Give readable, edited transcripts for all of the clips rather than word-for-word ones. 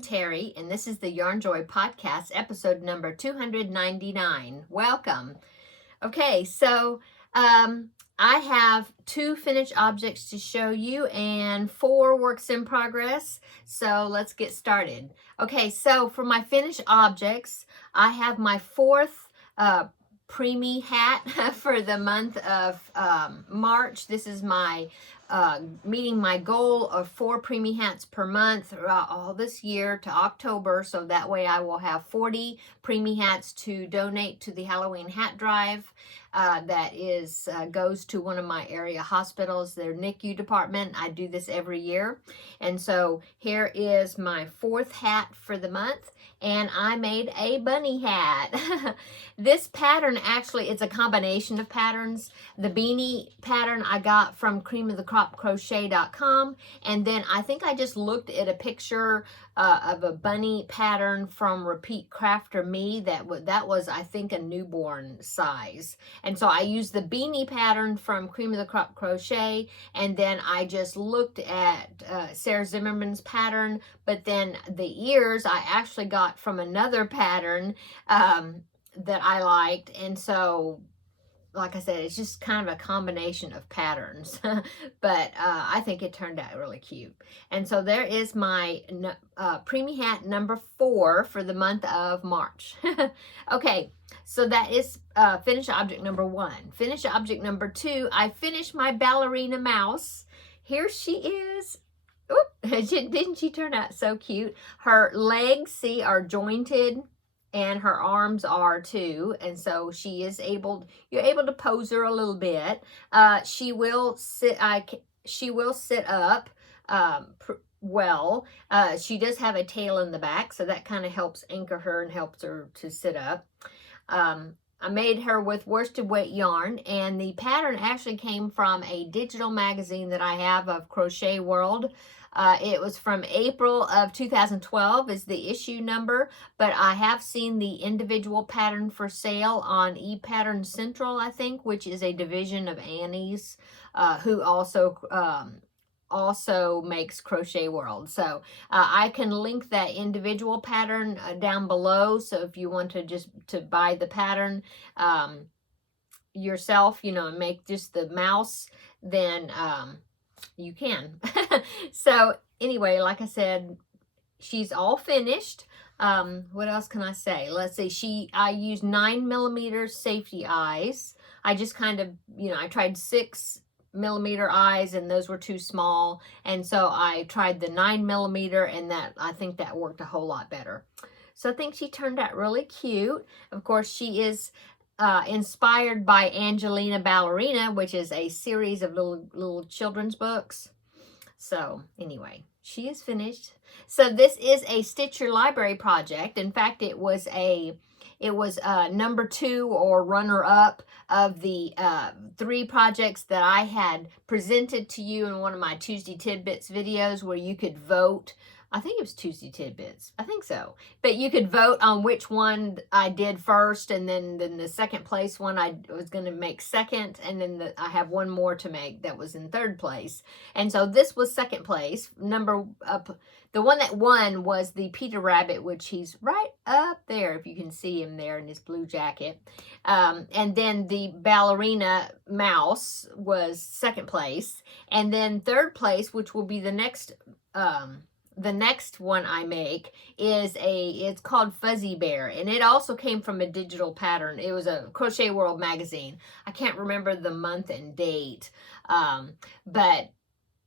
I'm Terry, and this is the Yarn Joy Podcast, episode number 299. Welcome. Okay, so I have 2 finished objects to show you and 4 works in progress. So let's get started. Okay, so for my finished objects, I have my 4th preemie hat for the month of March. This is my meeting my goal of 4 preemie hats per month throughout all this year to October, so that way I will have 40 preemie hats to donate to the Halloween hat drive. That is goes to one of my area hospitals, their NICU department. I do this every year, and so here is my 4th hat for the month, and I made a bunny hat. This pattern actually, it's a combination of patterns. The beanie pattern I got from creamofthecropcrochet.com, and then I think I just looked at a picture of a bunny pattern from Repeat Crafter Me that was I think a newborn size, and so I used the beanie pattern from Cream of the Crop Crochet, and then I just looked at Sarah Zimmerman's pattern, but then the ears I actually got from another pattern that I liked, and so like I said, it's just kind of a combination of patterns, but I think it turned out really cute. And so there is my preemie hat number 4 for the month of March. Okay, so that is finished object number 1. Finished object number 2, I finished my Ballerina Mouse. Here she is. Oop, didn't she turn out so cute? Her legs, see, are jointed, and her arms are too, and so she is able, you're able to pose her a little bit. She will sit up well. She does have a tail in the back, so that kind of helps anchor her and helps her to sit up. I made her with worsted weight yarn, and the pattern actually came from a digital magazine that I have of Crochet World. It was from April of 2012 is the issue number, but I have seen the individual pattern for sale on ePattern Central, I think, which is a division of Annie's, who also makes Crochet World. So I can link that individual pattern down below, so if you want to just to buy the pattern yourself, you know, and make just the mouse, then you can. So anyway, like I said, she's all finished. What else can I say? Let's see, I used 9mm safety eyes. I just kind of, you know, I tried 6mm eyes, and those were too small, and so I tried the 9mm, and that, I think that worked a whole lot better. So I think she turned out really cute. Of course, she is inspired by Angelina Ballerina, which is a series of little children's books. So anyway, she is finished. So this is a Stitch Your Library project. In fact, it was number 2 or runner-up of the 3 projects that I had presented to you in one of my Tuesday Tidbits videos, where you could vote. I think it was Tuesday Tidbits. I think so. But you could vote on which one I did first, and then the second place one I was going to make second, and then I have one more to make that was in 3rd place. And so this was 2nd place. The one that won was the Peter Rabbit, which he's right up there, if you can see him there in his blue jacket. And then the Ballerina Mouse was 2nd place. And then 3rd place, which will be the next one I make, it's called Fuzzy Bear, and it also came from a digital pattern. It was a Crochet World magazine. I can't remember the month and date, but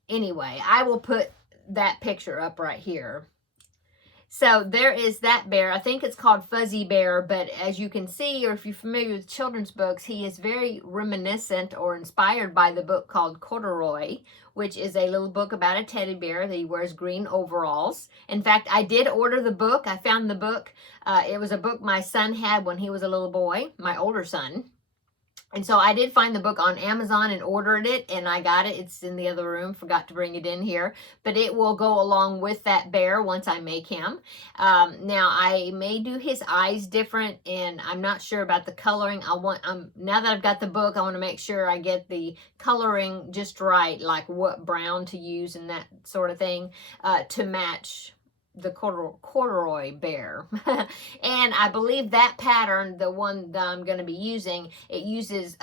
anyway, I will put that picture up right here. So there is that bear. I think it's called Fuzzy Bear, but as you can see, or if you're familiar with children's books, he is very reminiscent or inspired by the book called Corduroy, which is a little book about a teddy bear that he wears green overalls. In fact, I did order the book. I found the book. It was a book my son had when he was a little boy, my older son. And so I did find the book on Amazon and ordered it, and I got it. It's in the other room. Forgot to bring it in here. But it will go along with that bear once I make him. Now, I may do his eyes different, and I'm not sure about the coloring. Now that I've got the book, I want to make sure I get the coloring just right, like what brown to use and that sort of thing, to match the corduroy bear. And I believe that pattern, the one that I'm going to be using, it uses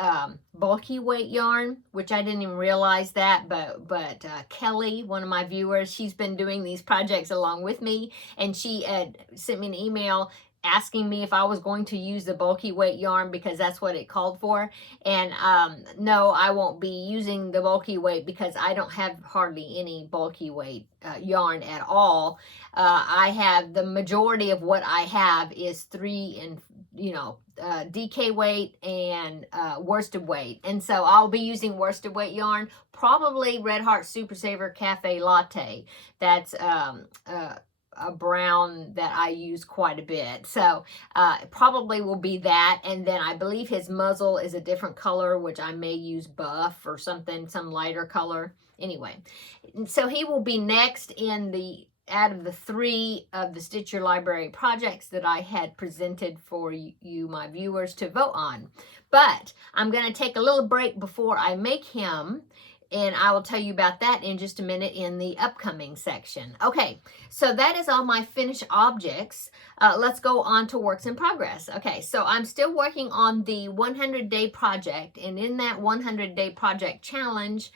bulky weight yarn, which I didn't even realize that, but Kelly, one of my viewers, she's been doing these projects along with me, and she had sent me an email asking me if I was going to use the bulky weight yarn because that's what it called for. And no, I won't be using the bulky weight because I don't have hardly any bulky weight yarn at all. I have, the majority of what I have is 3 and DK weight and worsted weight. And so I'll be using worsted weight yarn, probably Red Heart Super Saver Cafe Latte. That's a brown that I use quite a bit. So probably will be that. And then I believe his muzzle is a different color, which I may use buff or something, some lighter color. Anyway, so he will be next in the out of the 3 of the Stitch Your Library projects that I had presented for you, my viewers, to vote on. But I'm going to take a little break before I make him, and I will tell you about that in just a minute in the upcoming section. Okay, so that is all my finished objects. Let's go on to works in progress. Okay, so I'm still working on the 100-day project, and in that 100-day project challenge,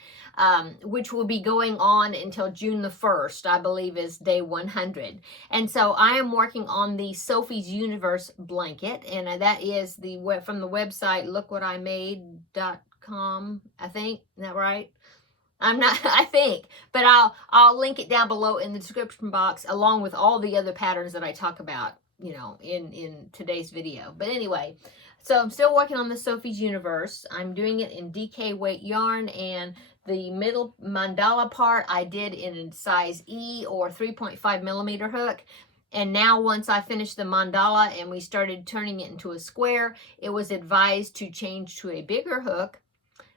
which will be going on until June the 1st, I believe is day 100. And so I am working on the Sophie's Universe blanket, and that is from the website lookwatimade.com, I think. Isn't that right? I'm not, I think, but I'll link it down below in the description box along with all the other patterns that I talk about, in today's video. But anyway, so I'm still working on the Sophie's Universe. I'm doing it in DK weight yarn, and the middle mandala part I did in size E or 3.5 millimeter hook. And now once I finished the mandala and we started turning it into a square, it was advised to change to a bigger hook,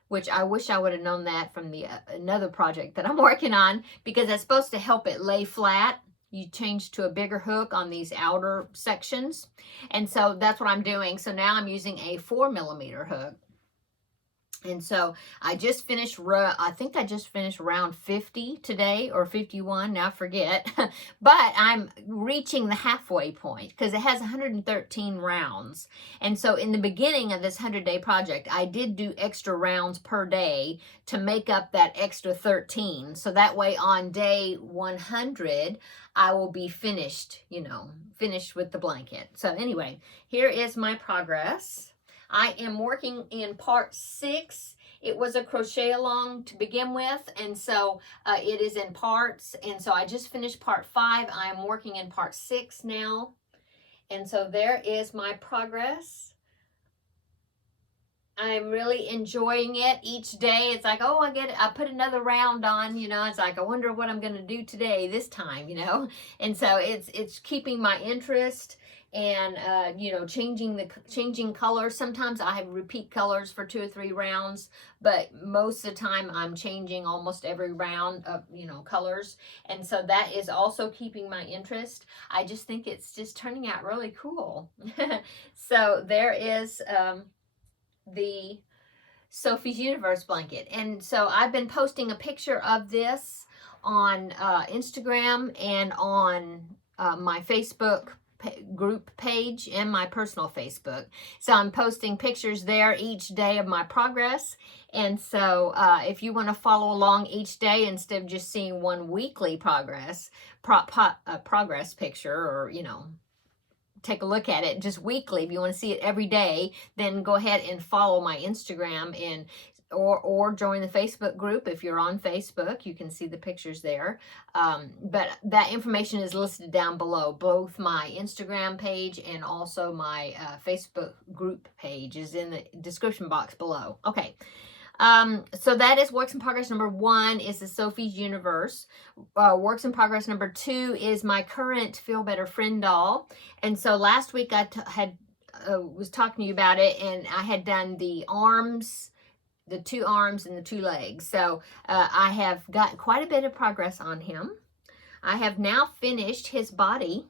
which I wish I would have known that from the another project that I'm working on, because that's supposed to help it lay flat. You change to a bigger hook on these outer sections. And so that's what I'm doing. So now I'm using a 4 millimeter hook. And so I just finished, I think I just finished round 50 today, or 51, now I forget. But I'm reaching the halfway point because it has 113 rounds. And so in the beginning of this 100-day project, I did do extra rounds per day to make up that extra 13. So that way on day 100, I will be finished, finished with the blanket. So anyway, here is my progress. I am working in part 6. It was a crochet along to begin with, and so it is in parts. And so I just finished part 5. I am working in part 6 now. And so there is my progress. I'm really enjoying it each day. It's like, oh, I put another round on, it's like, I wonder what I'm going to do today, this time, And so it's keeping my interest. And changing colors. Sometimes I have repeat colors for 2 or 3 rounds, but most of the time I'm changing almost every round of colors, and so that is also keeping my interest. I just think it's just turning out really cool. So there is the Sophie's Universe blanket, and so I've been posting a picture of this on Instagram and on my Facebook group page and my personal Facebook. So I'm posting pictures there each day of my progress. And so if you want to follow along each day instead of just seeing one weekly progress picture, or take a look at it just weekly, if you want to see it every day, then go ahead and follow my Instagram and or join the Facebook group. If you're on Facebook, you can see the pictures there. But that information is listed down below. Both my Instagram page and also my Facebook group page is in the description box below. Okay. So that is works in progress number 1 is the Sophie's Universe. Works in progress number 2 is my current Feel Better Friend doll. And so last week I was talking to you about it, and I had done the arms, the 2 arms and the 2 legs. So I have got quite a bit of progress on him. I have now finished his body.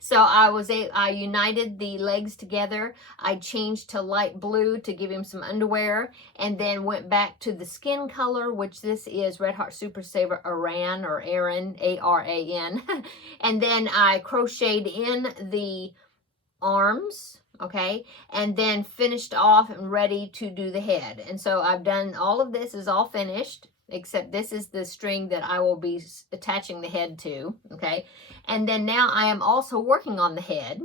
So I united the legs together. I changed to light blue to give him some underwear, and then went back to the skin color, which this is Red Heart Super Saver Aran, or Aaron, A-R-A-N. And then I crocheted in the arms, okay, and then finished off and ready to do the head. And so I've done all of this, is all finished, except this is the string that I will be attaching the head to, okay. And then now I am also working on the head.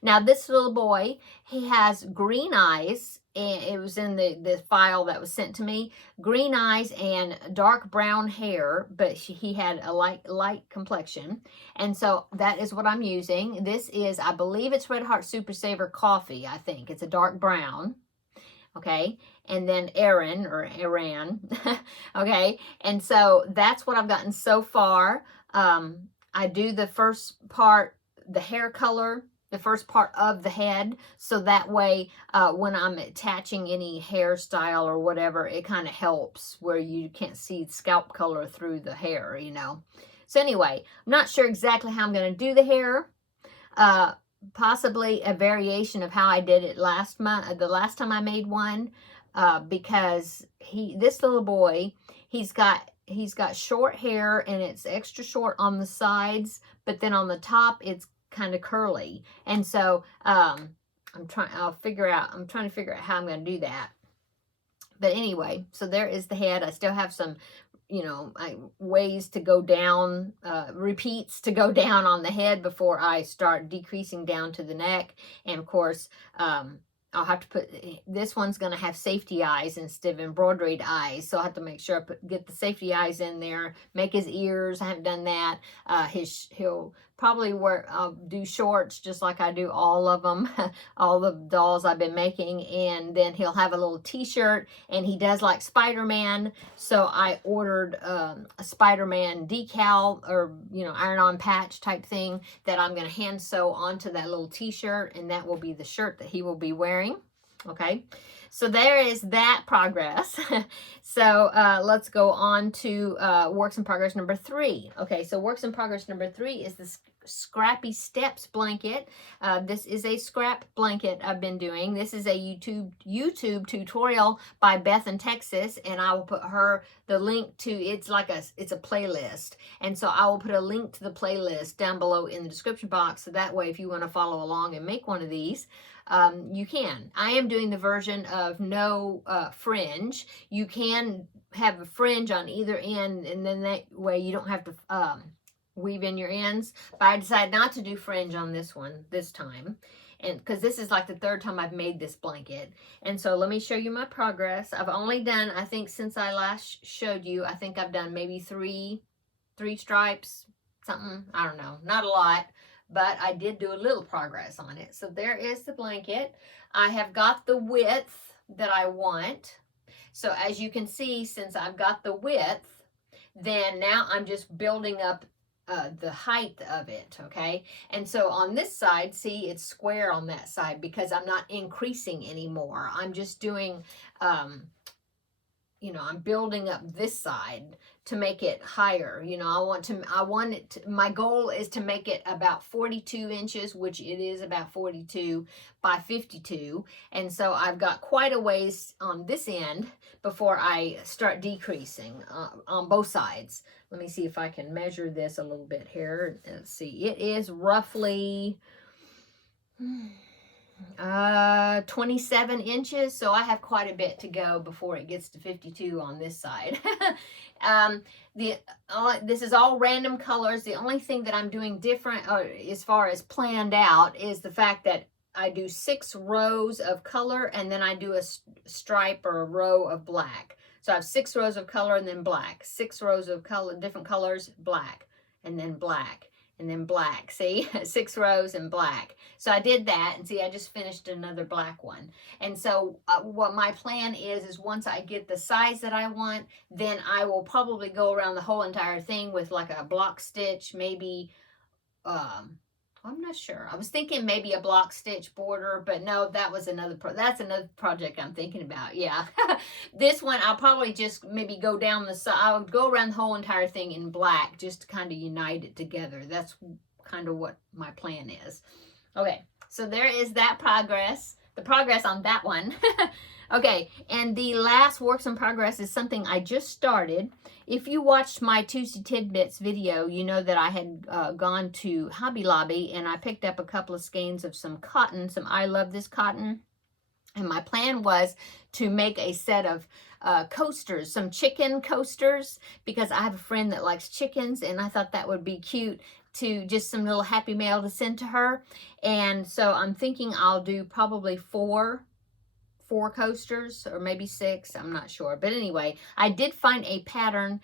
Now this little boy, he has green eyes, and it was in the file that was sent to me, green eyes and dark brown hair, but he had a light complexion. And so that is what I'm using. This is, I believe it's Red Heart Super Saver Coffee, I think. It's a dark brown. Okay, and then Aaron, or Aran, okay, and so that's what I've gotten so far. I do the first part, the hair color, the first part of the head, so that way when I'm attaching any hairstyle or whatever, it kind of helps where you can't see scalp color through the hair, you know. So anyway, I'm not sure exactly how I'm going to do the hair. Possibly a variation of how I did it last month, the last time I made one, because this little boy, he's got short hair, and it's extra short on the sides, but then on the top it's kind of curly. And so I'm trying to figure out how I'm going to do that. But anyway, so there is the head. I still have some, you know, ways to go down, repeats to go down on the head before I start decreasing down to the neck. And of course, I'll have to put, this one's going to have safety eyes instead of embroidered eyes. So I have to make sure I get the safety eyes in there, make his ears. I haven't done that. He'll probably do shorts just like I do all of them, all the dolls I've been making. And then he'll have a little t-shirt, and he does like SpiderMan. So I ordered a SpiderMan decal, or, you know, iron-on patch type thing that I'm going to hand sew onto that little t-shirt, and that will be the shirt that he will be wearing. Okay, so there is that progress. So let's go on to works in progress number 3. Okay, so works in progress number 3 is the Scrappy Steps blanket. This is a scrap blanket I've been doing. This is a YouTube tutorial by Beth in Texas, and I will put the link to, it's a playlist, and so I will put a link to the playlist down below in the description box, so that way if you want to follow along and make one of these, you can. I am doing the version of no fringe. You can have a fringe on either end, and then that way you don't have to weave in your ends. But I decided not to do fringe on this one this time, and because this is like the 3rd time I've made this blanket. And so let me show you my progress. I've only done, I think since I last showed you, I think I've done maybe three stripes, something, I don't know, not a lot, but I did do a little progress on it. So there is the blanket. I have got the width that I want. So as you can see, since I've got the width, then now I'm just building up the height of it, okay? And so on this side, see, it's square on that side because I'm not increasing anymore. I'm just doing, you know, I'm building up this side to make it higher. You know, my goal is to make it about 42 inches, which it is about 42 by 52. And so I've got quite a ways on this end before I start decreasing on both sides. Let me see if I can measure this a little bit here. Let's see. It is roughly 27 inches, so I have quite a bit to go before it gets to 52 on this side. This is all random colors. The only thing that I'm doing different as far as planned out is the fact that I do 6 rows of color, and then I do a stripe or a row of black. So I have 6 rows of color and then black, 6 rows of color, different colors, black, and then black, and then black. See, 6 rows and black. So I did that, and see, I just finished another black one. And so what my plan is once I get the size that I want, then I will probably go around the whole entire thing with like a block stitch, maybe, I'm not sure. I was thinking maybe a block stitch border, but no, that was that's another project I'm thinking about. Yeah. This one, I'll probably just maybe go down the side. I would go around the whole entire thing in black just to kind of unite it together. That's kind of what my plan is. Okay, so there is that progress. The progress on that one. Okay, and the last works in progress is something I just started. If you watched my Tuesday Tidbits video, you know that I had gone to Hobby Lobby and I picked up a couple of skeins of some cotton, some I Love This cotton. And my plan was to make a set of coasters, some chicken coasters, because I have a friend that likes chickens and I thought that would be cute to just some little happy mail to send to her. And so I'm thinking I'll do probably four coasters or maybe 6, I'm not sure, but anyway, I did find a pattern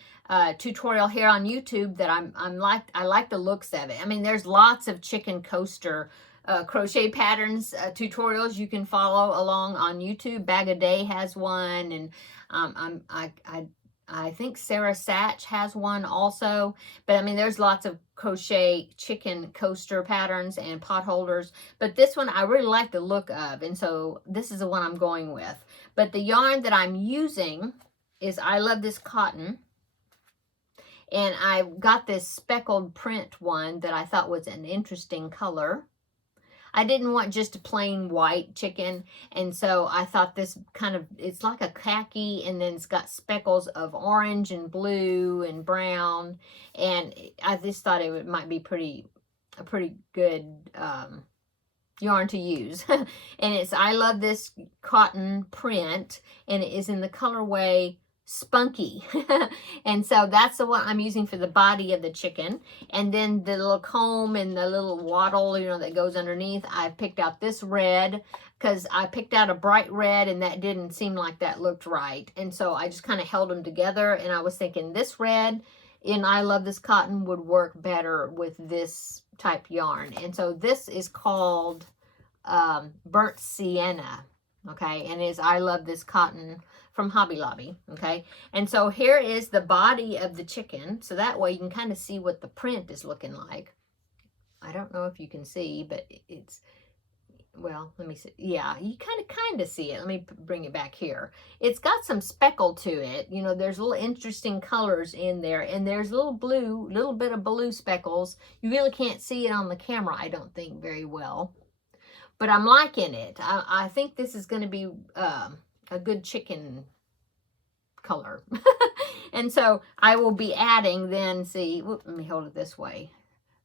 tutorial here on YouTube that I like the looks of it. I mean, there's lots of chicken coaster crochet patterns tutorials you can follow along on YouTube. Bag a Day has one, and I think Sarah Satch has one also. But I mean, there's lots of crochet chicken coaster patterns and pot holders. But this one I really like the look of, and so this is the one I'm going with. But the yarn that I'm using is I Love This cotton. And I got this speckled print one that I thought was an interesting color. I didn't want just a plain white chicken, and so I thought this kind of, it's like a khaki, and then it's got speckles of orange and blue and brown, and I just thought it might be a pretty good yarn to use. And it's I Love This cotton print, and it is in the colorway Spunky. And so that's the one I'm using for the body of the chicken. And then the little comb and the little wattle, you know, that goes underneath, I picked out this red because I picked out a bright red and that didn't seem like that looked right. And so I just kind of held them together, and I was thinking this red in I Love This cotton would work better with this type yarn. And so this is called Burnt Sienna. Okay, and it is I Love This cotton from Hobby Lobby. Okay, and so here is the body of the chicken, so that way you can kind of see what the print is looking like. I don't know if you can see, but it's, well, let me see. Yeah, you kind of see it. Let me bring it back here. It's got some speckle to it. You know, there's little interesting colors in there, and there's little bit of blue speckles. You really can't see it on the camera, I don't think, very well. But I'm liking it. I think this is going to be a good chicken color. And so I will be adding then, see, let me hold it this way.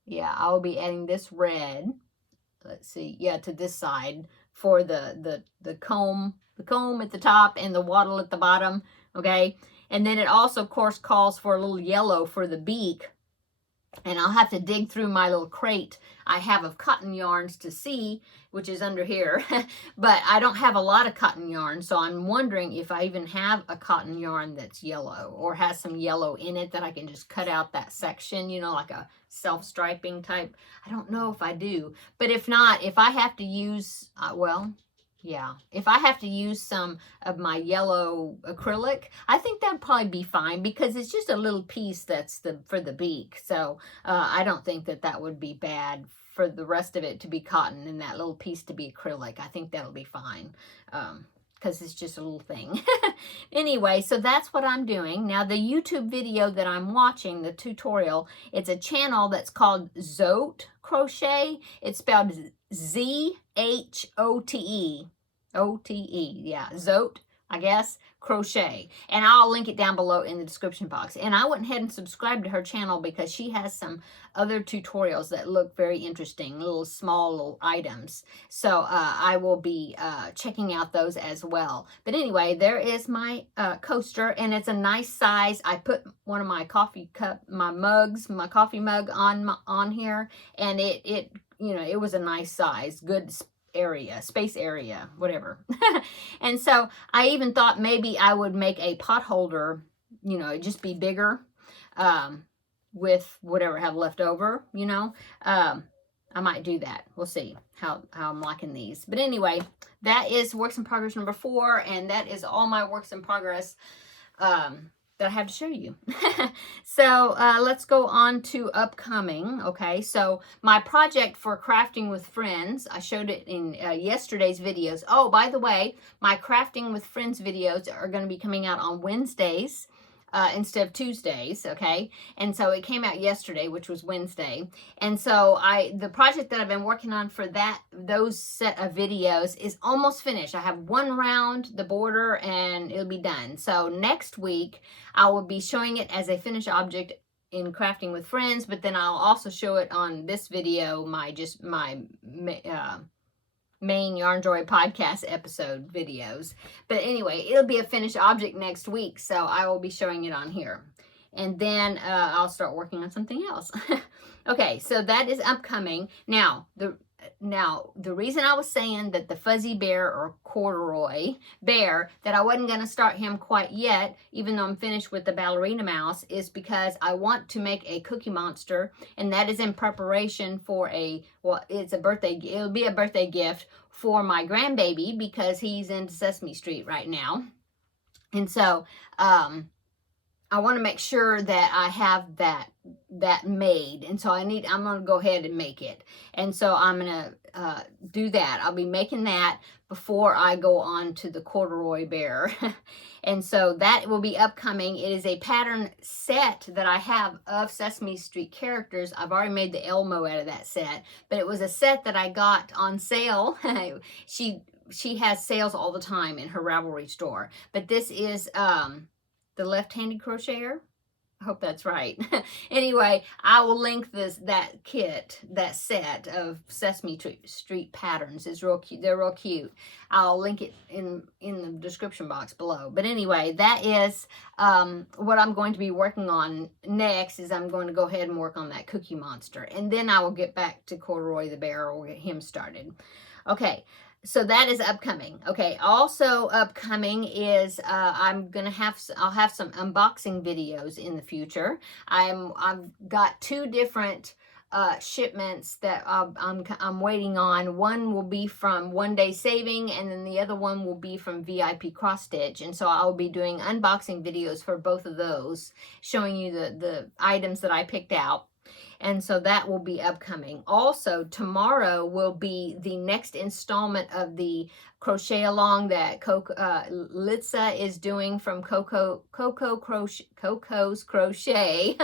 Yeah, I will be adding this red. Let's see, yeah, to this side for the comb at the top and the wattle at the bottom, okay? And then it also, of course, calls for a little yellow for the beak. And I'll have to dig through my little crate I have of cotton yarns to see, which is under here. But I don't have a lot of cotton yarn, so I'm wondering if I even have a cotton yarn that's yellow or has some yellow in it that I can just cut out that section, you know, like a self-striping type. I don't know if I do. But if not, if I have to use, well, yeah, if I have to use some of my yellow acrylic, I think that'd probably be fine because it's just a little piece that's for the beak. So I don't think that would be bad for the rest of it to be cotton and that little piece to be acrylic. I think that'll be fine because it's just a little thing. Anyway, so that's what I'm doing. Now, the YouTube video that I'm watching, the tutorial, it's a channel that's called Zote Crochet. It's spelled Z-H-O-T-E. O-T-E, yeah, Zote, I guess, Crochet. And I'll link it down below in the description box. And I went ahead and subscribed to her channel because she has some other tutorials that look very interesting, little small items. So I will be checking out those as well. But anyway, there is my coaster, and it's a nice size. I put one of my coffee mug on here, and it you know, it was a nice size, good space area, whatever. And so I even thought maybe I would make a pot holder, you know, just be bigger with whatever I have left over, you know. I might do that. We'll see how I'm liking these. But anyway, that is works in progress number 4, and that is all my works in progress that I have to show you. So let's go on to upcoming. Okay, so my project for Crafting with Friends, I showed it in yesterday's videos. Oh, by the way, my Crafting with Friends videos are going to be coming out on Wednesdays instead of Tuesdays, okay? And so it came out yesterday, which was Wednesday. And so the project that I've been working on for those set of videos is almost finished. I have one round, the border, and it'll be done. So next week, I will be showing it as a finished object in Crafting with Friends, but then I'll also show it on this video, my main Yarn Joy podcast episode videos. But anyway, it'll be a finished object next week, so I will be showing it on here. And then I'll start working on something else. Okay, so that is upcoming. Now, the reason I was saying that the fuzzy bear or corduroy bear, that I wasn't going to start him quite yet, even though I'm finished with the Ballerina Mouse, is because I want to make a Cookie Monster, and that is in preparation for it'll be a birthday gift for my grandbaby, because he's in Sesame Street right now. And so, I want to make sure that I have that made, and so I'm going to go ahead and make it. And so I'm going to do that. I'll be making that before I go on to the corduroy bear. And so that will be upcoming. It is a pattern set that I have of Sesame Street characters. I've already made the Elmo out of that set, but it was a set that I got on sale. She has sales all the time in her Ravelry store, but this is the left-handed crocheter. I hope that's right. Anyway, I will link that set of Sesame Street patterns. It's real cute. They're real cute. I'll link it in the description box below. But anyway, that is what I'm going to be working on next. Is I'm going to go ahead and work on that Cookie Monster, and then I will get back to Corduroy the Bear. We'll get him started. Okay. So that is upcoming. Okay, also upcoming is I'll have some unboxing videos in the future. I've got 2 different shipments that I'm waiting on. One will be from One Day Saving, and then the other one will be from VIP Cross Stitch. And so I'll be doing unboxing videos for both of those, showing you the items that I picked out. And so that will be upcoming. Also, tomorrow will be the next installment of the crochet along that Litza is doing from Coco's Crochet.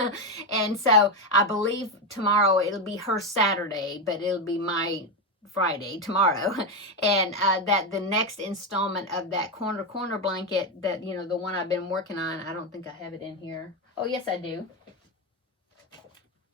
And so I believe tomorrow it'll be her Saturday, but it'll be my Friday tomorrow. And that the next installment of that corner blanket, that, the one I've been working on, I don't think I have it in here. Oh, yes, I do.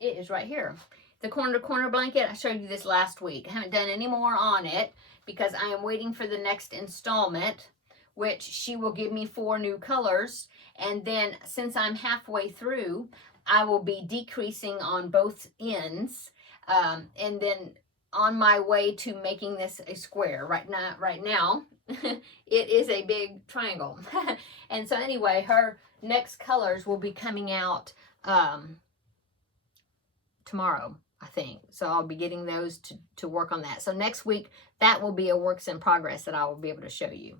It is right here. The corner blanket, I showed you this last week. I haven't done any more on it because I am waiting for the next installment, which she will give me 4 new colors. And then since I'm halfway through, I will be decreasing on both ends. And then on my way to making this a square. Right now it is a big triangle. And so anyway, her next colors will be coming out tomorrow, I think. So I'll be getting those to work on that. So next week, that will be a works in progress that I will be able to show you.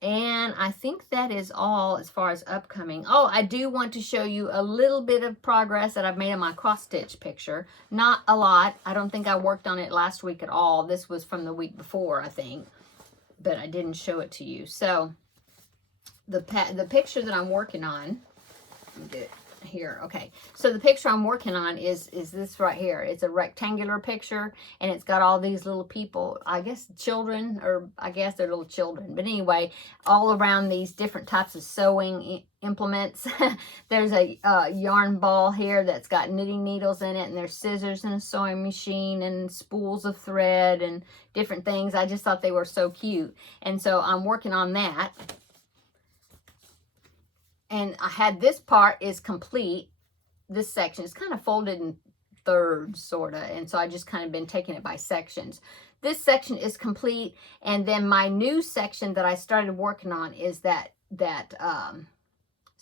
And I think that is all as far as upcoming. Oh, I do want to show you a little bit of progress that I've made on my cross stitch picture. Not a lot. I don't think I worked on it last week at all. This was from the week before, I think. But I didn't show it to you. So the picture that I'm working on, let me get it here. Okay, so the picture I'm working on is this right here. It's a rectangular picture, and it's got all these little people, I guess children, or I guess they're little children, but anyway, all around these different types of sewing implements. There's a yarn ball here that's got knitting needles in it, and there's scissors and a sewing machine and spools of thread and different things. I just thought they were so cute, and so I'm working on that. And I had this part is complete. This section is kind of folded in thirds, sort of. And so I just kind of been taking it by sections. This section is complete. And then my new section that I started working on is that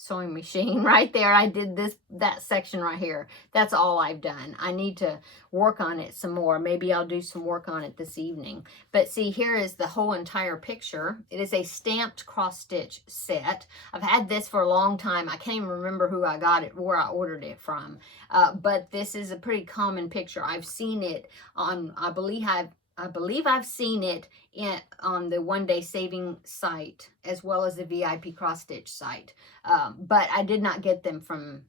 sewing machine right there. I did that section right here. That's all I've done. I need to work on it some more. Maybe I'll do some work on it this evening. But see, here is the whole entire picture. It is a stamped cross stitch set. I've had this for a long time. I can't even remember who I got it, where I ordered it from. But this is a pretty common picture. I've seen it on, I believe I've seen it on the One Day Saving site, as well as the VIP cross stitch site. But I did not get it from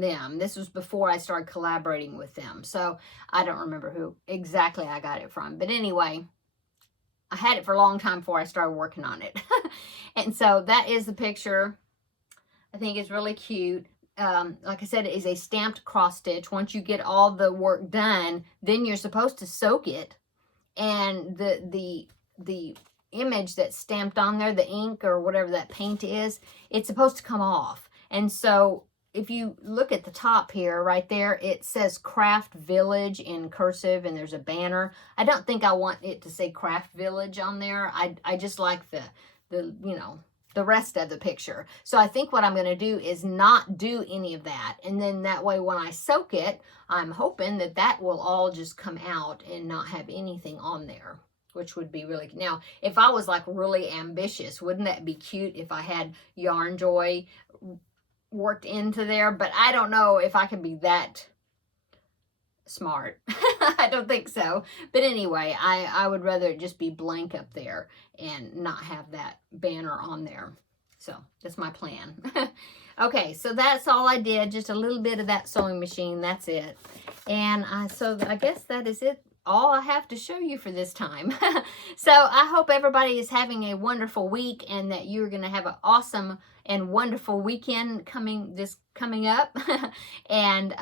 them. This was before I started collaborating with them. So I don't remember who exactly I got it from. But anyway, I had it for a long time before I started working on it. And so that is the picture. I think it's really cute. Like I said, it is a stamped cross stitch. Once you get all the work done, then you're supposed to soak it, and the image that's stamped on there, the ink or whatever that paint is, it's supposed to come off. And so if you look at the top here, right there, it says Craft Village in cursive, and there's a banner. I don't think I want it to say Craft Village on there. I just like the the rest of the picture. So I think what I'm going to do is not do any of that. And then that way when I soak it, I'm hoping that that will all just come out and not have anything on there, which would be really, now if I was like really ambitious, wouldn't that be cute if I had Yarn Joy worked into there? But I don't know if I can be that smart. I don't think so. But anyway, I would rather it just be blank up there and not have that banner on there. So that's my plan. Okay, so that's all I did. Just a little bit of that sewing machine. That's it. And so I guess that is it. All I have to show you for this time. So I hope everybody is having a wonderful week, and that you're going to have an awesome and wonderful weekend coming up. And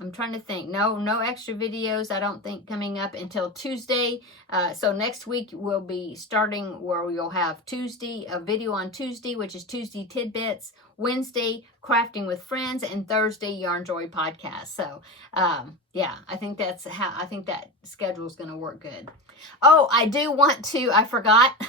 I'm trying to think. No extra videos, I don't think, coming up until Tuesday. So next week we'll be starting where we'll have a video on Tuesday, which is Tuesday Tidbits, Wednesday Crafting with Friends, and Thursday Yarn Joy podcast. So yeah, I think that schedule is going to work good. Oh, I do want to, I forgot,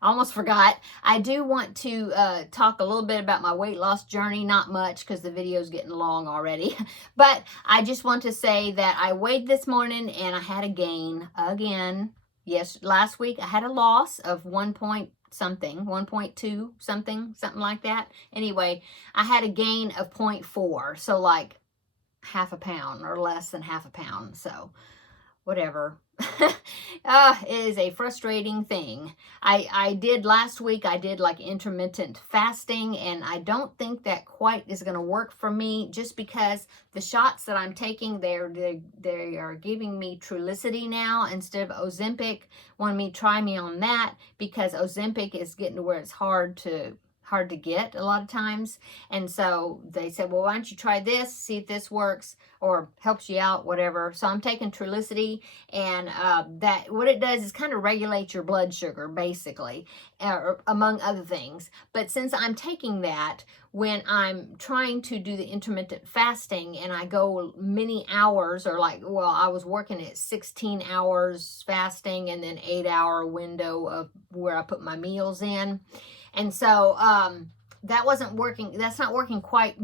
almost forgot. I do want to talk a little bit about my weight loss journey. Not much, because the video is getting long already. But I just want to say that I weighed this morning and I had a gain again. Yes, last week I had a loss of 1.2 something like that. Anyway, I had a gain of 0.4. So like half a pound or less than half a pound. So whatever. It is a frustrating thing. Last week I did like intermittent fasting, and I don't think that quite is going to work for me, just because the shots that I'm taking, they are giving me Trulicity now instead of Ozempic. Want me to try me on that, because Ozempic is getting to where it's hard to get a lot of times. And so they said, well, why don't you try this, see if this works or helps you out, whatever. So I'm taking Trulicity, and that what it does is kind of regulate your blood sugar, basically, among other things. But since I'm taking that, when I'm trying to do the intermittent fasting and I go many hours, or like, well, I was working at 16 hours fasting and then 8-hour window of where I put my meals in. And so that wasn't working. That's not working quite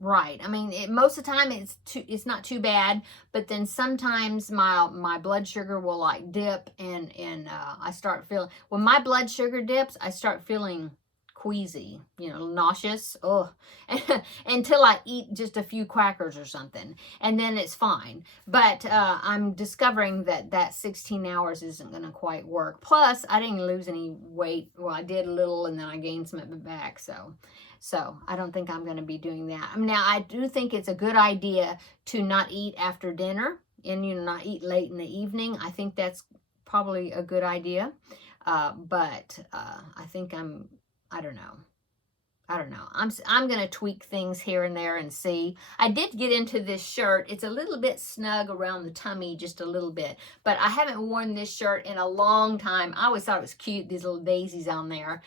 right. I mean, most of the time it's not too bad, but then sometimes my blood sugar will like dip, and I start feeling, when my blood sugar dips, I start feeling queasy, nauseous, until I eat just a few crackers or something, and then it's fine. But I'm discovering that 16 hours isn't going to quite work. Plus, I didn't lose any weight. Well, I did a little, and then I gained some of it back. So I don't think I'm going to be doing that. Now, I do think it's a good idea to not eat after dinner, and not eat late in the evening. I think that's probably a good idea. But I think I don't know. I'm going to tweak things here and there and see. I did get into this shirt. It's a little bit snug around the tummy, just a little bit. But I haven't worn this shirt in a long time. I always thought it was cute, these little daisies on there.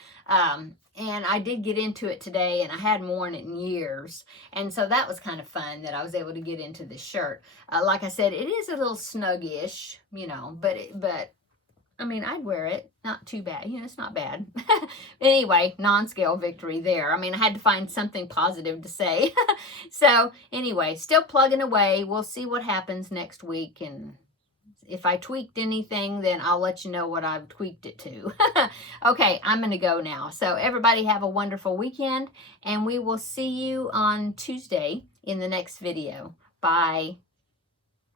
And I did get into it today, and I hadn't worn it in years. And so that was kind of fun that I was able to get into this shirt. Like I said, it is a little snuggish, but I mean, I'd wear it. Not too bad. You know, it's not bad. Anyway, non-scale victory there. I mean, I had to find something positive to say. So anyway, still plugging away. We'll see what happens next week. And if I tweaked anything, then I'll let you know what I've tweaked it to. Okay, I'm going to go now. So everybody have a wonderful weekend. And we will see you on Tuesday in the next video. Bye.